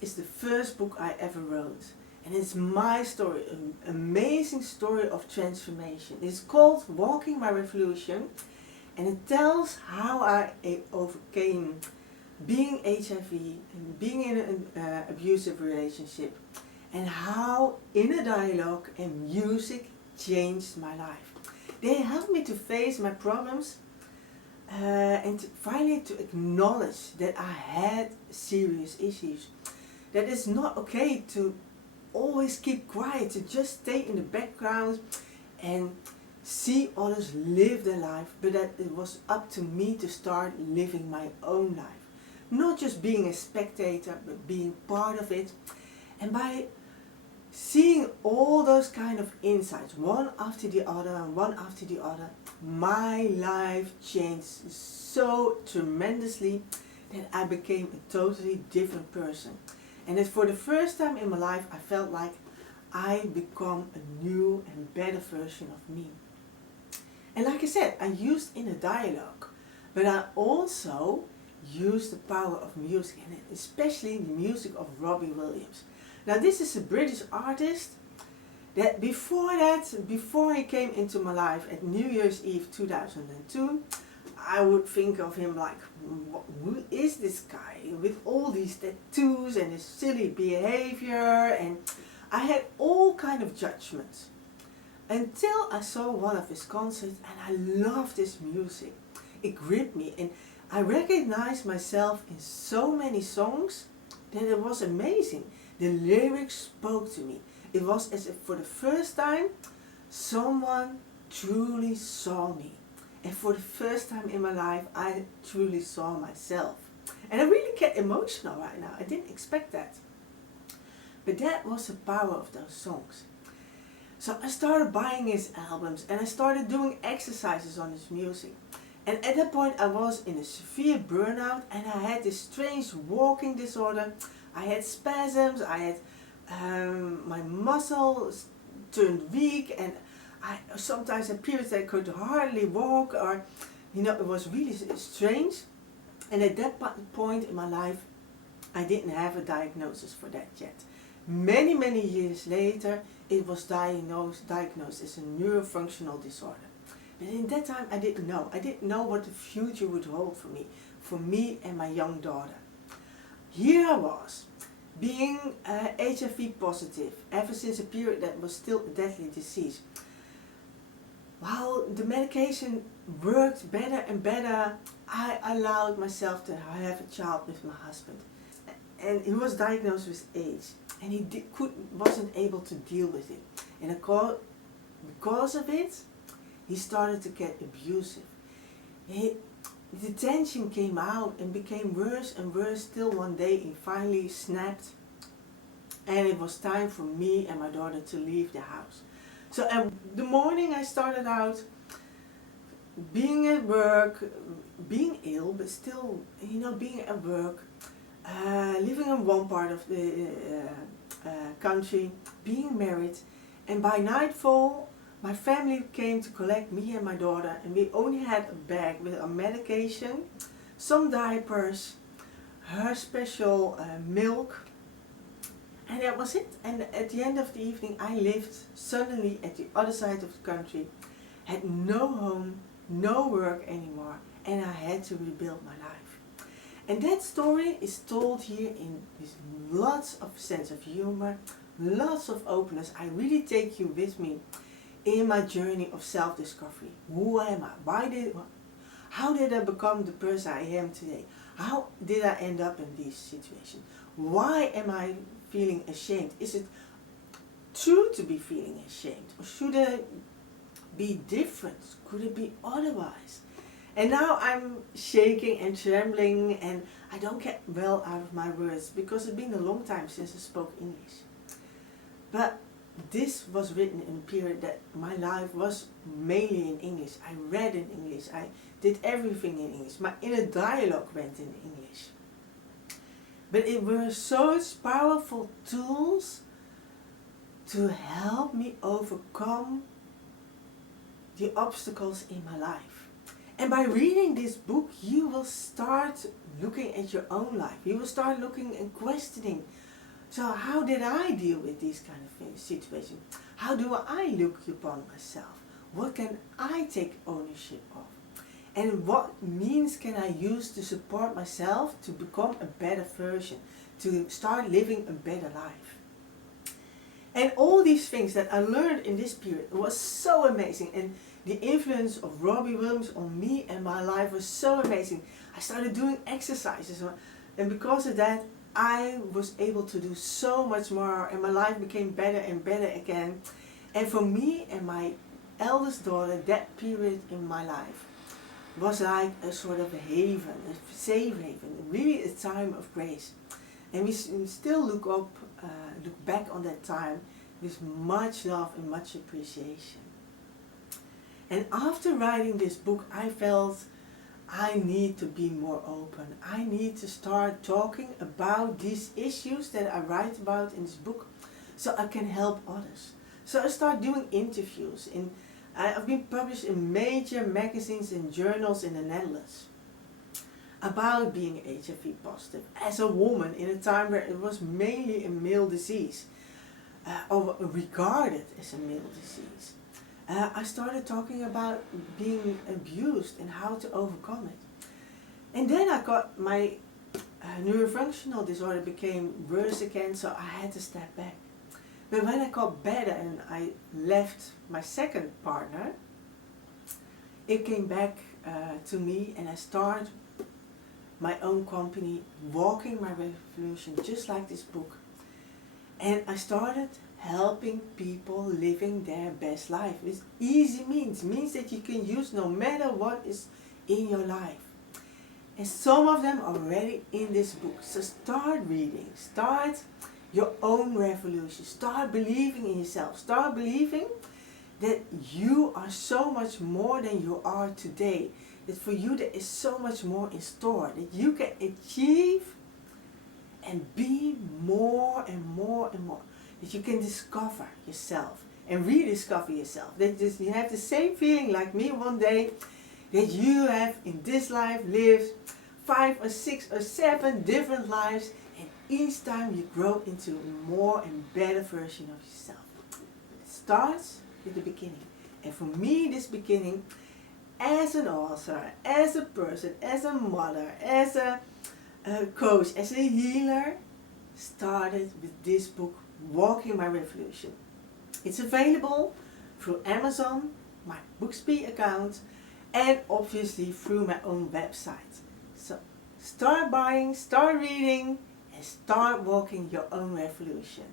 is the first book I ever wrote, and it's my story, an amazing story of transformation. It's called Walking My Revolution, and it tells how I overcame being HIV and being in an abusive relationship, and how inner dialogue and music changed my life. They helped me to face my problems and finally to acknowledge that I had serious issues. That it's not okay to always keep quiet, to just stay in the background and see others live their life, but that it was up to me to start living my own life. Not just being a spectator, but being part of it. And by seeing all those kind of insights, one after the other and one after the other, my life changed so tremendously that I became a totally different person. And that for the first time in my life, I felt like I become a new and better version of me. And like I said, I used inner dialogue, but I also used the power of music, and especially the music of Robbie Williams. Now this is a British artist that before he came into my life at New Year's Eve 2002, I would think of him like, who is this guy with all these tattoos and his silly behavior, and I had all kind of judgments. Until I saw one of his concerts and I loved his music. It gripped me and I recognized myself in so many songs that it was amazing. The lyrics spoke to me. It was as if for the first time someone truly saw me. And for the first time in my life I truly saw myself. And I really get emotional right now. I didn't expect that. But that was the power of those songs. So I started buying his albums and I started doing exercises on his music. And at that point I was in a severe burnout and I had this strange walking disorder. I had spasms, I had my muscles turned weak, and I sometimes had periods I could hardly walk, or it was really strange. And at that point in my life I didn't have a diagnosis for that yet. Many years later it was diagnosed as a neurofunctional disorder. But in that time I didn't know what the future would hold for me and my young daughter. Here I was, being HIV positive ever since a period that was still a deadly disease. While the medication worked better and better, I allowed myself to have a child with my husband. And he was diagnosed with AIDS, and he wasn't able to deal with it. And because of it, he started to get abusive. The tension came out and became worse and worse till one day he finally snapped, and it was time for me and my daughter to leave the house. So the morning I started out being at work, being ill, but still, being at work, living in one part of the country, being married, and by nightfall my family came to collect me and my daughter, and we only had a bag with our medication, some diapers, her special milk, and that was it. And at the end of the evening I lived suddenly at the other side of the country, had no home, no work anymore, and I had to rebuild my life. And that story is told here with lots of sense of humor, lots of openness. I really take you with me in my journey of self-discovery. Who am I? How did I become the person I am today? How did I end up in this situation? Why am I feeling ashamed? Is it true to be feeling ashamed? Or should I be different? Could it be otherwise? And now I'm shaking and trembling, and I don't get well out of my words because it's been a long time since I spoke English. But this was written in a period that my life was mainly in English. I read in English, I did everything in English. My inner dialogue went in English. But it were such powerful tools to help me overcome the obstacles in my life. And by reading this book, you will start looking at your own life. You will start looking and questioning So how did I deal with these kind of things, situations? How do I look upon myself? What can I take ownership of? And what means can I use to support myself to become a better version, to start living a better life? And all these things that I learned in this period was so amazing. And the influence of Robbie Williams on me and my life was so amazing. I started doing exercises, and because of that, I was able to do so much more, and my life became better and better again. And for me and my eldest daughter, that period in my life was like a sort of a haven, a safe haven, really a time of grace. And we still look back on that time with much love and much appreciation. And after writing this book, I felt I need to be more open. I need to start talking about these issues that I write about in this book so I can help others. So I started doing interviews. I've been published in major magazines and journals in the Netherlands about being HIV positive as a woman in a time where it was mainly a male disease, or regarded as a male disease. I started talking about being abused and how to overcome it. And then I got my neurofunctional disorder became worse again, so I had to step back. But when I got better and I left my second partner, it came back to me, and I started my own company, Walking My Revolution, just like this book. And I started helping people living their best life with easy means that you can use no matter what is in your life. And some of them are already in this book. So start reading, start your own revolution, start believing in yourself, start believing that you are so much more than you are today, that for you there is so much more in store, that you can achieve and be more and more and more, that you can discover yourself and rediscover yourself, that you have the same feeling like me one day, that you have in this life lived 5 or 6 or 7 different lives, and each time you grow into a more and better version of yourself. It starts with the beginning. And for me, this beginning, as an author, as a person, as a mother, as a coach, as a healer, started with this book, Walking My Revolution. It's available through Amazon, my Booksby account, and obviously through my own website. So start buying, start reading, and start walking your own revolution.